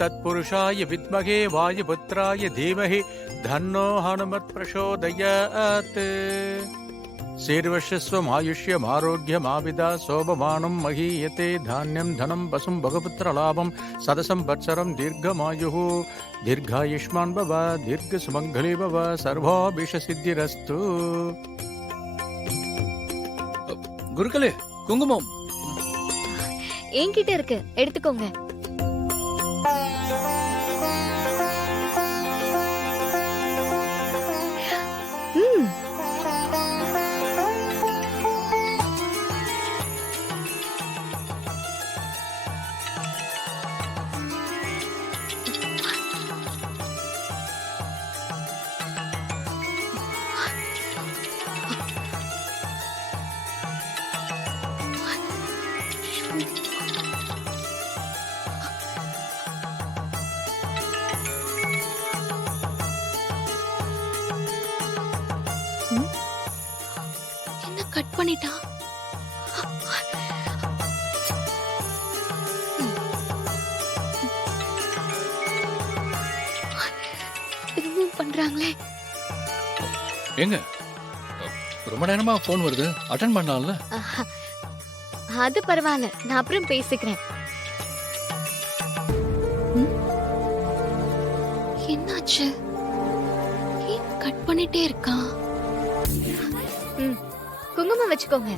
तत्पुरुषाय विद्महे वायुपुत्राय धीमहि धन्नो हनुमत् प्रचोदयात् शीर्वशस्वमायुष्यमारोग्यमाविदा शोभमानं महीयते धान्यं धनं वसुं भगपुत्रलाभं सदसंवत्सरं दीर्घमायुः दीर्घायुष्मान् भव दीर्घसुमङ्गली भव सर्वाभिष्टसिद्धिरस्तु. குருக்களே, குங்குமம் என்கிட்ட இருக்கு, எடுத்துக்கோங்க. என்ன கட் பண்ணிட்டா? ரிமூவ் பண்றாங்களே. எங்க ரொம்ப நேரமா போன் வருது, அட்டெண்ட் பண்ணலாம்ல? அது பரவாயில்ல, நான் அப்புறம் பேசிக்கிறேன். என்னாச்சு? ஏன் கட் பண்ணிட்டே இருக்கான்? குங்குமம் வச்சுக்கோங்க.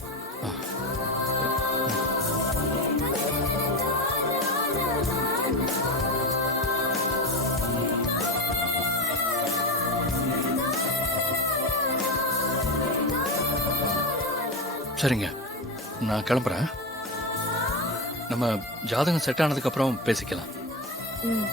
சரிங்க, நான் கிளம்புறேன். நம்ம ஜாதகம் செட் ஆனதுக்கு அப்புறம் பேசிக்கலாம். ம்